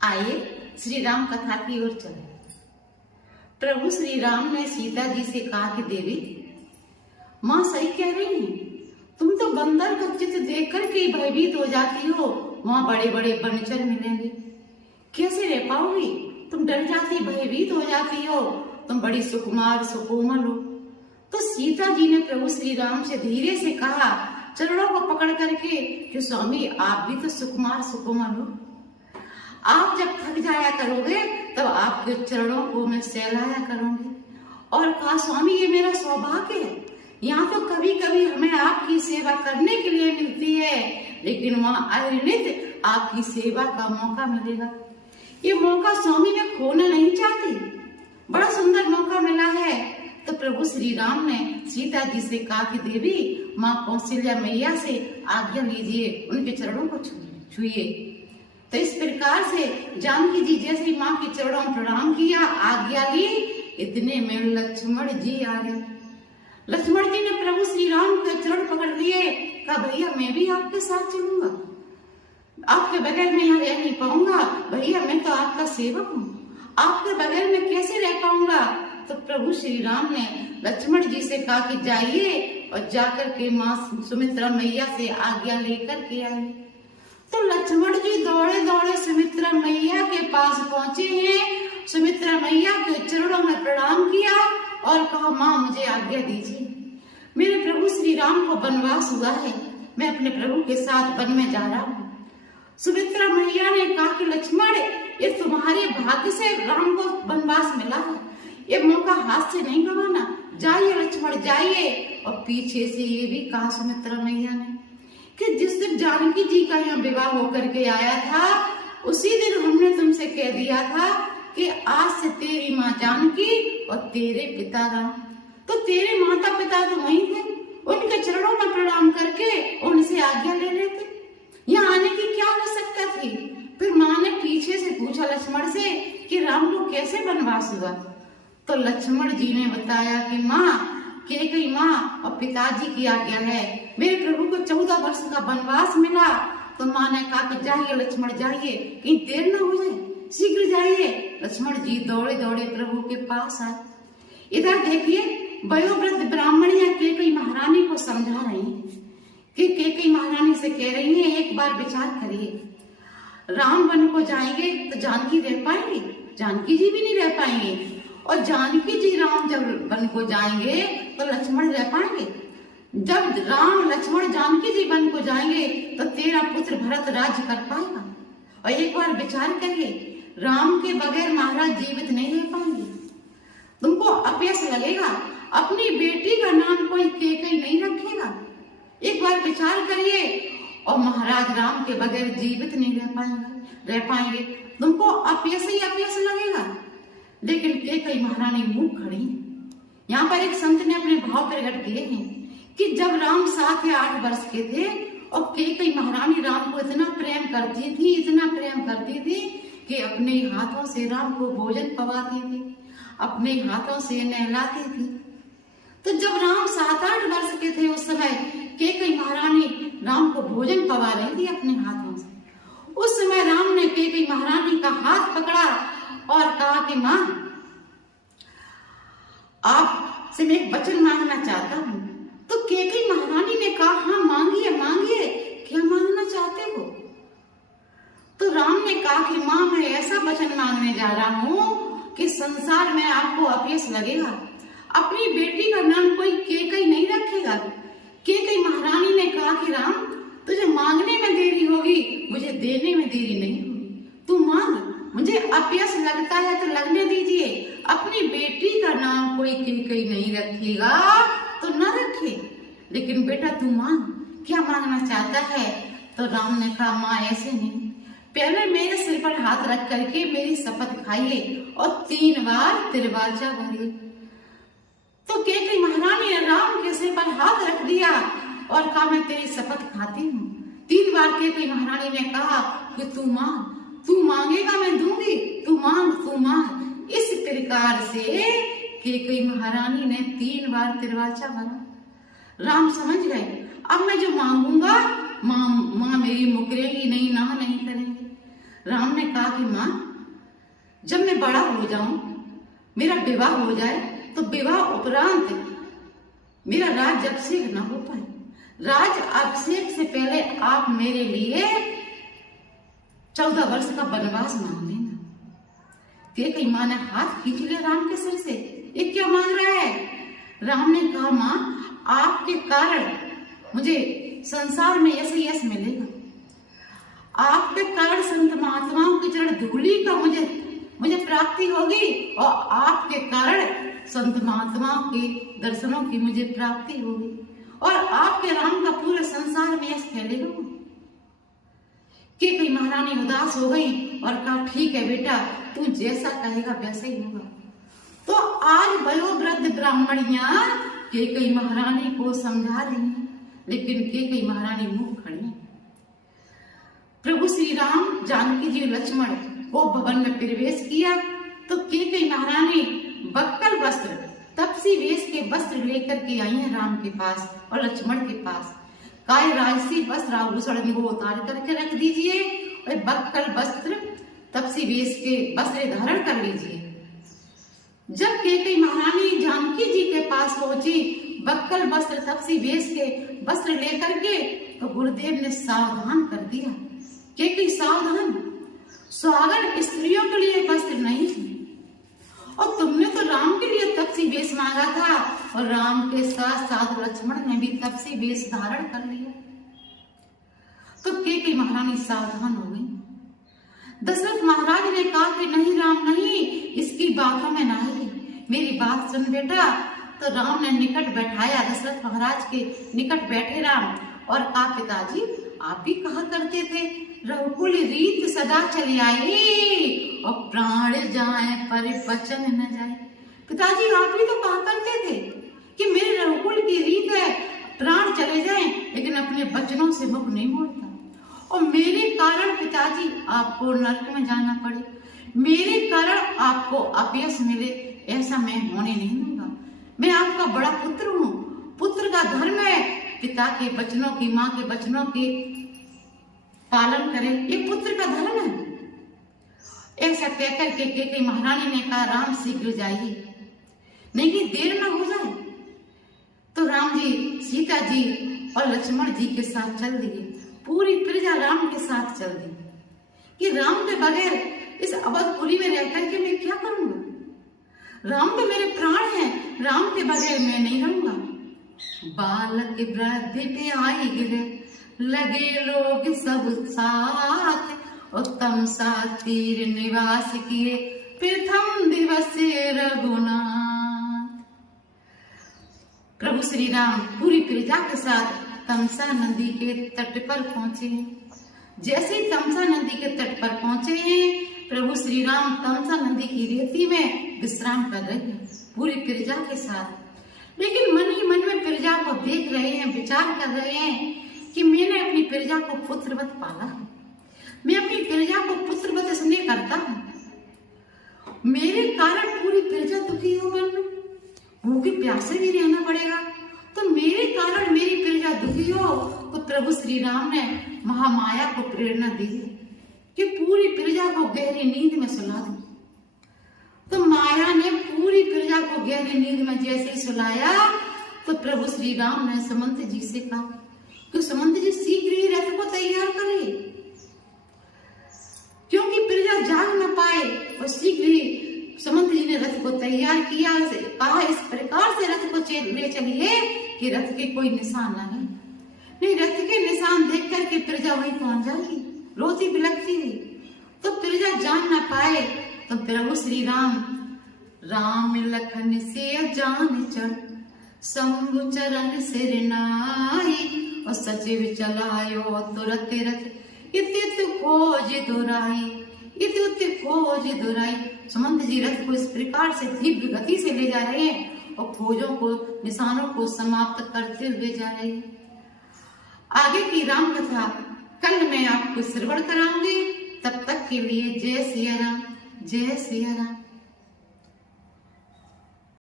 आइए श्री राम कथा की ओर चले। प्रभु श्री राम ने सीता जी से कहा कि देवी, माँ सही कह रही हैं, तुम तो बंदर का चित्र देख कर के भयभीत हो जाती हो। वहां बड़े बड़े बनचर मिलेंगे, कैसे रह पाओगी? तुम डर जाती, भयभीत हो जाती हो। तुम बड़ी सुकुमार सुकोमल हो। तो सीता जी ने प्रभु श्री राम से धीरे से कहा, चरणों को पकड़ करके, कि स्वामी आप भी तो सुकुमार सुकोमल हो। आप जब थक जाया करोगे तब आपके चरणों को मैं सहलाया करूंगी। और कहा, स्वामी ये मेरा सौभाग्य है, यहाँ तो कभी कभी हमें आपकी सेवा करने के लिए मिलती है, लेकिन वहाँ अनित आपकी सेवा का मौका मिलेगा। ये मौका स्वामी मैं खोना नहीं चाहती, बड़ा सुंदर मौका मिला है। तो प्रभु श्री राम ने सीता जी से कहा कि देवी, माँ कौशल्या मैया से आज्ञा लीजिए, उनके चरणों को छुइए। तो इस प्रकार से जानकी जी जैसे माँ के चरणों में प्रणाम किया, आज्ञा ली, इतने में लक्ष्मण जी आ गए। लक्ष्मण जी ने प्रभु श्री राम के चरण पकड़ लिए, कहा भैया मैं भी आपके साथ चलूंगा, आपके बगैर मैं यहाँ रह नहीं पाऊंगा। भैया मैं तो आपका सेवक हूँ, आपके बगैर मैं कैसे रह पाऊंगा? तो प्रभु श्री राम ने लक्ष्मण जी से कहा कि जाइए और जाकर के माँ सुमित्रा मैया से आज्ञा लेकर के आए। तो लक्ष्मण जी दौड़े दौड़े सुमित्रा मैया के पास पहुंचे हैं। सुमित्रा मैया के चरणों में प्रणाम किया और कहा, माँ मुझे आज्ञा दीजिए, मेरे प्रभु श्री राम को वनवास हुआ है, मैं अपने प्रभु के साथ वन में जा रहा हूँ। सुमित्रा मैया ने कहा कि लक्ष्मण, ये तुम्हारे भाग्य से राम को वनवास मिला है, ये मौका हाथ से नहीं गवाना, जाइए लक्ष्मण जाइए। और पीछे से ये भी कहा सुमित्रा मैया ने कि जिस दिन जानकी जी का यहाँ विवाह होकर के आया था, उसी दिन हमने तुमसे कह दिया था कि आज से तेरी माँ जानकी और तेरे पिता राम। तो तेरे माता पिता तो वहीं थे, उनके चरणों में प्रणाम करके उनसे आज्ञा ले लेते, यहाँ आने की क्या आवश्यकता थी? फिर माँ ने पीछे से पूछा लक्ष्मण से कि राम को कैसे वनवास हुआ? तो लक्ष्मण जी ने बताया कि माँ कैकेयी माँ और पिताजी की आज्ञा है, मेरे प्रभु को 14 वर्ष का वनवास मिला। तो माँ ने कहा कि जाइए लक्ष्मण जाइए, कहीं देर न हो जाए, शीघ्र जाइए। लक्ष्मण जी दौड़े दौड़े प्रभु के पास आए। इधर देखिए, वयोवृद्ध ब्राह्मणियां कैकेयी महारानी को समझा रही हैं कि कैकेयी महारानी से कह रही है, एक बार विचार करिए, राम वन को जाएंगे तो जानकी रह पाएंगे? जानकी जी भी नहीं रह पाएंगे। और जानकी जी राम जब वन को जाएंगे तो लक्ष्मण रह पाएंगे? जब राम लक्ष्मण जानकी जी वन को जाएंगे तो तेरा पुत्र भरत राज्य कर पाएगा? और एक बार विचार करिए, राम के बगैर महाराज जीवित नहीं रह पाएंगे। तुमको अपयश लगेगा, अपनी बेटी का नाम कोई कैकेयी नहीं रखेगा। एक बार विचार करिए, और महाराज राम के बगैर जीवित नहीं रह पाएंगे, तुमको अपयश ही अपयश लगेगा। लेकिन कैकेयी महारानी मुंह खड़ी है। यहाँ पर एक संत ने अपने भाव प्रकट किए हैं कि जब राम 7 या 8 वर्ष के थे और कैकेयी महारानी राम को इतना प्रेम करती थी, इतना प्रेम करती थी कि अपने हाथों से राम को भोजन पवाती थी, अपने हाथों से नहलाती थी। तो जब राम 7-8 वर्ष के थे उस समय कैकेयी महारानी राम को भोजन पवा रही थी अपने हाथों से। उस समय राम ने कैकेयी महारानी का हाथ पकड़ा और कहा कि माँ, आपसे मैं एक वचन मांगना चाहता हूँ। तो कैकेयी महारानी ने कहा, हाँ मांगिए मांगिए, क्या मांगना चाहते हो? तो राम ने कहा कि माँ मैं ऐसा वचन मांगने जा रहा हूँ कि संसार में आपको अपयश लगेगा, अपनी बेटी का नाम कोई कैकेयी नहीं रखेगा। कैकेयी महारानी ने कहा कि राम तुझे मांगने में देरी होगी, मुझे देने में देरी नहीं होगी, तू मांग, मुझे अपयश लगता है तो लगने दीजिए, अपनी बेटी का नाम कोई कैकेयी नहीं रखेगा तो न रखे, लेकिन बेटा तू मांग, क्या मांगना चाहता है? तो राम ने कहा, माँ ऐसे नहीं, पहले मेरे सिर पर हाथ रख करके मेरी शपथ खाइए और 3 बार तिरवाचा भरिए। तो कैकेयी महारानी ने राम के सिर पर हाथ रख दिया और कहा, मैं तेरी शपथ खाती हूँ। 3 बार कैकेयी महारानी ने कहा कि तू मांग, तू मांगेगा मैं दूंगी, तू मांग तू मांग। इस प्रकार से कैकेयी महारानी ने 3 बार तिरवाचा भरा। राम समझ गए, अब मैं जो मांगूंगा माँ मेरी मुकरेगी नहीं, ना नहीं करेंगे। राम ने कहा कि माँ, जब मैं बड़ा हो जाऊं, मेरा विवाह हो जाए, तो विवाह उपरांत मेरा राज अभिषेक न हो पाए, राज अभिषेक से पहले आप मेरे लिए 14 वर्ष का वनवास मांग लेना। कैकेयी माँ ने हाथ खींच लिया राम के सिर से। ये क्या मांग रहा है? राम ने कहा, माँ, आपके कारण मुझे संसार में यश यश मिलेगा, आपके कारण संत महात्माओं की चरण धूलि का मुझे प्राप्ति होगी, और आपके कारण संत महात्माओं के दर्शनों की मुझे प्राप्ति होगी, और आपके राम का पूरे संसार में यश फैलेगा। कैकेयी महारानी उदास हो गई और कहा, ठीक है बेटा, तू जैसा कहेगा वैसा ही होगा। तो आज वयोवृद्ध ब्राह्मणियां कैकेयी महारानी को समझा रही हैं, लेकिन कैकेयी महारानी मुंह खड़ी है। प्रभु श्री राम, जानकी जी, लक्ष्मण को भवन में प्रवेश किया तो कैकेयी महारानी बक्कल वस्त्र, तपसी वेश के वस्त्र लेकर के आई है राम के पास और लक्ष्मण के पास। काय राजसी वस्त्र आभूषण को उतार करके रख दीजिए और बक्कल वस्त्र, तपसी वेश के वस्त्र धारण कर लीजिए। जब कैकेयी महारानी जानकी जी के पास पहुंची बक्कल वस्त्र, तपसी वेश के वस्त्र लेकर के, तो गुरुदेव ने सावधान कर दिया, कैकेयी सावधान, सुहागन स्त्रियों के लिए वस्त्र नहीं थे, और तुमने तो राम के लिए तपसी वेश मांगा था, और राम के साथ साथ लक्ष्मण ने भी तपसी वेश धारण कर लिया। तो कैकेयी महारानी सावधान हो गई। दशरथ महाराज ने कहा कि नहीं राम, नहीं, इसकी बातों में ना ही, मेरी बात सुन बेटा। तो राम ने निकट बैठाया, दशरथ महाराज के निकट बैठे राम, और कहा, पिताजी, आप भी कहा करते थे, रघुकुल रीत सदा चली आई, और प्राण जाए पर वचन न जाए। पिताजी, आप भी तो कहा करते थे कि मेरे रघुकुल की रीत है, प्राण चले जाएं, लेकिन अपने वचनों से मुख नहीं मोड़ता, और मेरे कारण पिताजी आपको नरक में जाना पड़े, मेरे कारण आपको अपयश मिले, ऐसा मैं होने नहीं दूंगा। मैं आपका बड़ा पुत्र हूँ, पुत्र का धर्म है पिता के वचनों की, माँ के वचनों के पालन करे, ये पुत्र का धर्म है। ऐसा कहकर के कैकेयी महारानी ने कहा, राम शीघ्र जाइए, नहीं कि देर ना हो जाए। तो राम जी, सीता जी और लक्ष्मण जी के साथ चल दिए, पूरी प्रजा राम के साथ चल दी कि राम के बगैर इस अवधपुरी में रहकर के मैं क्या करूंगा, राम तो मेरे प्राण हैं, राम के बगैर मैं नहीं रहूंगा। बालक वृद्धि पे आई गिरे, लगे लोग सब साथ, उत्तम सा तीर निवास किए, प्रथम दिवस रघुनाथ। प्रभु श्री राम पूरी प्रजा के साथ तमसा नदी के तट पर पहुंचे हैं। जैसे ही तमसा नदी के तट पर पहुंचे हैं, प्रभु श्री राम तमसा नदी की रेती में विश्राम कर रहे हैं पूरी प्रजा के साथ। लेकिन मन ही मन में प्रजा को देख रहे हैं, विचार कर रहे हैं कि मैंने अपनी प्रजा को पुत्रवत पाला है, मैं अपनी प्रजा को पुत्रवत स्नेह करता हूँ, मेरे कारण पूरी प्रजा दुखी हो, मन में भूखे प्यासे भी रहना पड़ेगा, तो मेरे कारण मेरी प्रजा दुखी हो। तो प्रभु श्री राम ने महामाया को प्रेरणा दी कि पूरी प्रजा को गहरी नींद में सुला दो। तो माया ने पूरी प्रजा को गहरी नींद में जैसे ही सुलाया, तो प्रभु श्री राम ने सुमंत जी से कहा कि सुमंत जी शीघ्र ही रथ को तैयार करिए, क्योंकि प्रजा जाग न पाए। और शीघ्र ही सुमंत जी ने रथ को तैयार किया, कहा इस प्रकार से रथ को ले चलिए कि रथ के कोई निशान ना रहे, नहीं रथ के निशान देख करके प्रजा वहीं पहुंच जाएगी, रोती बिलखती हुई, तो प्रजा जान न पाए। तो प्रभु श्री राम, राम लखन से जान चढ़, शंभु चरण सिर नाई, और सचिव चलायो तुरत रथ, इति खोज दुराई, इति खोज दुराई। सुमंत जी रथ को इस प्रकार से तीव्र गति से ले जा रहे हैं और खोजों को, निशानों को समाप्त करते हुए जा रहे हैं। आगे की राम कथा कल मैं आपको श्रवण कराऊंगी। तब तक के लिए जय सिया राम, जय सिया राम।